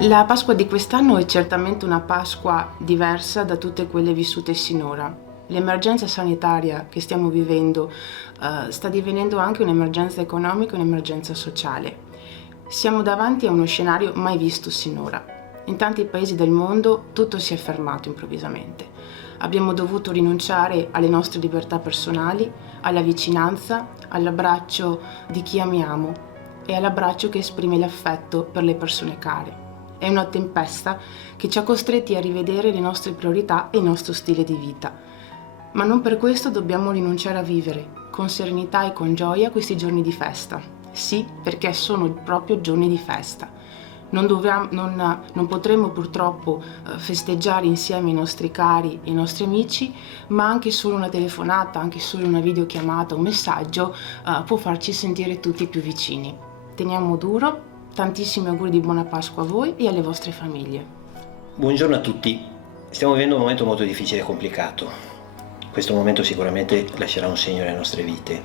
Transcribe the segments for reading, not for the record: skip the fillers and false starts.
La Pasqua di quest'anno è certamente una Pasqua diversa da tutte quelle vissute sinora. L'emergenza sanitaria che stiamo vivendo sta divenendo anche un'emergenza economica e un'emergenza sociale. Siamo davanti a uno scenario mai visto sinora. In tanti paesi del mondo tutto si è fermato improvvisamente. Abbiamo dovuto rinunciare alle nostre libertà personali, alla vicinanza, all'abbraccio di chi amiamo e all'abbraccio che esprime l'affetto per le persone care. È una tempesta che ci ha costretti a rivedere le nostre priorità e il nostro stile di vita. Ma non per questo dobbiamo rinunciare a vivere con serenità e con gioia questi giorni di festa. Sì, perché sono proprio giorni di festa. Non potremo purtroppo festeggiare insieme i nostri cari e i nostri amici, ma anche solo una telefonata, anche solo una videochiamata, un messaggio può farci sentire tutti più vicini. Teniamo duro. Tantissimi auguri di buona Pasqua a voi e alle vostre famiglie. Buongiorno a tutti. Stiamo vivendo un momento molto difficile e complicato. Questo momento sicuramente lascerà un segno nelle nostre vite.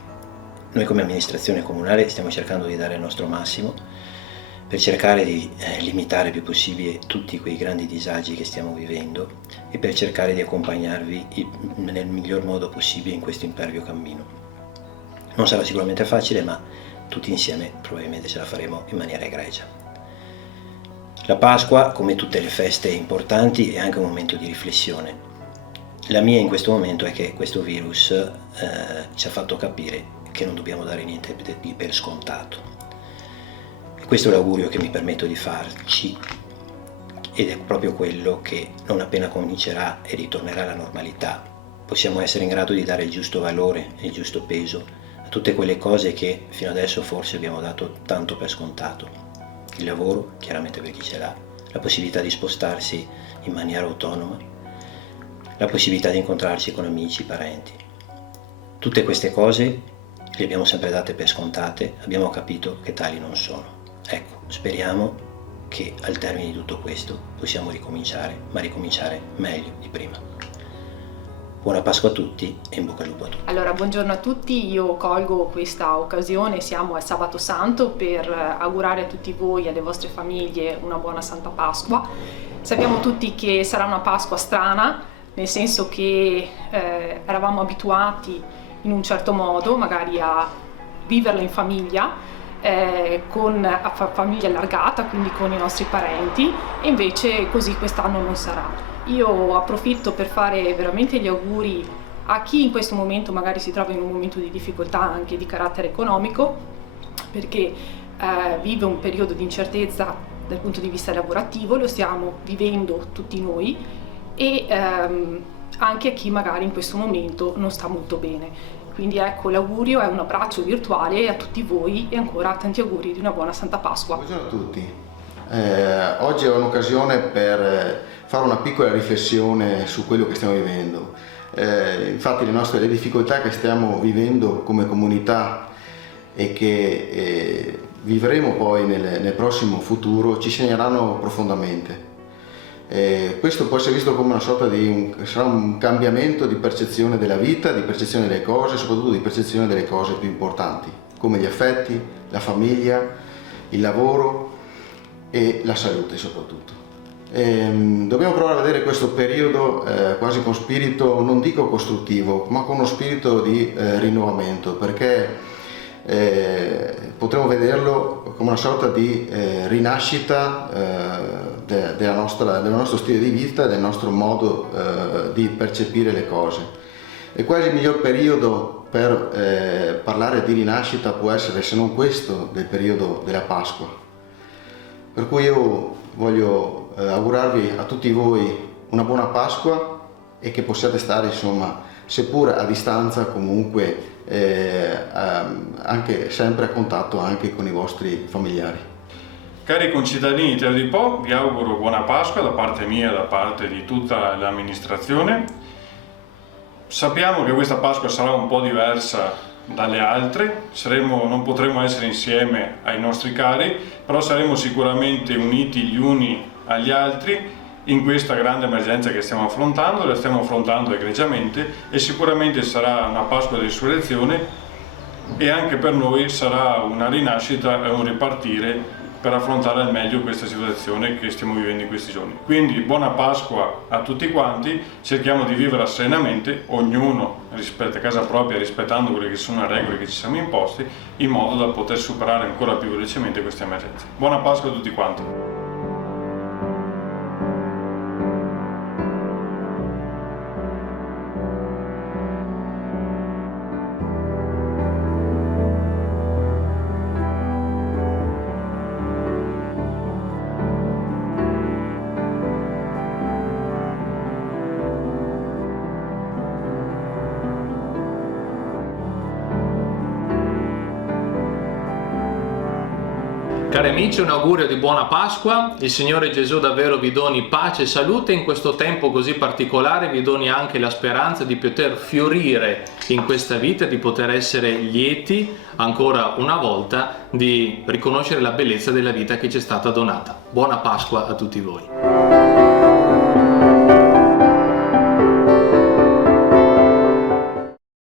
Noi come amministrazione comunale stiamo cercando di dare il nostro massimo per cercare di limitare il più possibile tutti quei grandi disagi che stiamo vivendo e per cercare di accompagnarvi nel miglior modo possibile in questo impervio cammino. Non sarà sicuramente facile, ma tutti insieme probabilmente ce la faremo in maniera egregia. La Pasqua, come tutte le feste importanti, è anche un momento di riflessione. La mia in questo momento è che questo virus ci ha fatto capire che non dobbiamo dare niente di per scontato. E questo è l'augurio che mi permetto di farci, ed è proprio quello che non appena comincerà e ritornerà alla normalità, possiamo essere in grado di dare il giusto valore e il giusto peso tutte quelle cose che fino adesso forse abbiamo dato tanto per scontato. Il lavoro, chiaramente per chi ce l'ha, la possibilità di spostarsi in maniera autonoma, la possibilità di incontrarsi con amici, parenti. Tutte queste cose le abbiamo sempre date per scontate, abbiamo capito che tali non sono. Ecco, speriamo che al termine di tutto questo possiamo ricominciare, ma ricominciare meglio di prima. Buona Pasqua a tutti e in bocca al lupo a tutti. Allora, buongiorno a tutti, io colgo questa occasione, siamo al Sabato Santo, per augurare a tutti voi e alle vostre famiglie una buona Santa Pasqua. Sappiamo tutti che sarà una Pasqua strana, nel senso che eravamo abituati in un certo modo, magari a viverla in famiglia, con famiglia allargata, quindi con i nostri parenti, e invece così quest'anno non sarà. Io approfitto per fare veramente gli auguri a chi in questo momento magari si trova in un momento di difficoltà anche di carattere economico, perché vive un periodo di incertezza dal punto di vista lavorativo, lo stiamo vivendo tutti noi, e anche a chi magari in questo momento non sta molto bene. Quindi ecco, l'augurio è un abbraccio virtuale a tutti voi e ancora tanti auguri di una buona Santa Pasqua. Buongiorno a tutti. Oggi è un'occasione per fare una piccola riflessione su quello che stiamo vivendo. Infatti le difficoltà che stiamo vivendo come comunità e che vivremo poi nel prossimo futuro ci segneranno profondamente. Questo può essere visto come una sorta sarà un cambiamento di percezione della vita, di percezione delle cose, soprattutto di percezione delle cose più importanti, come gli affetti, la famiglia, il lavoro e la salute soprattutto. Dobbiamo provare a vedere questo periodo quasi con spirito, non dico costruttivo, ma con uno spirito di rinnovamento, perché potremo vederlo come una sorta di rinascita del nostro stile di vita, del nostro modo di percepire le cose. E quasi il miglior periodo per parlare di rinascita può essere, se non questo, del periodo della Pasqua. Per cui io voglio augurarvi a tutti voi una buona Pasqua e che possiate stare, insomma, seppur a distanza, comunque anche sempre a contatto anche con i vostri familiari. Cari concittadini di Terra di Po, vi auguro buona Pasqua da parte mia e da parte di tutta l'amministrazione. Sappiamo che questa Pasqua sarà un po' diversa dalle altre, non potremo essere insieme ai nostri cari, però saremo sicuramente uniti gli uni agli altri in questa grande emergenza che stiamo affrontando, la stiamo affrontando egregiamente, e sicuramente sarà una Pasqua di risurrezione, e anche per noi sarà una rinascita e un ripartire per affrontare al meglio questa situazione che stiamo vivendo in questi giorni. Quindi buona Pasqua a tutti quanti, cerchiamo di vivere serenamente, ognuno rispetto a casa propria, rispettando quelle che sono le regole che ci siamo imposti, in modo da poter superare ancora più velocemente questa emergenza. Buona Pasqua a tutti quanti. Cari amici, un augurio di buona Pasqua. Il Signore Gesù davvero vi doni pace e salute in questo tempo così particolare, vi doni anche la speranza di poter fiorire in questa vita, di poter essere lieti ancora una volta di riconoscere la bellezza della vita che ci è stata donata. Buona Pasqua a tutti voi.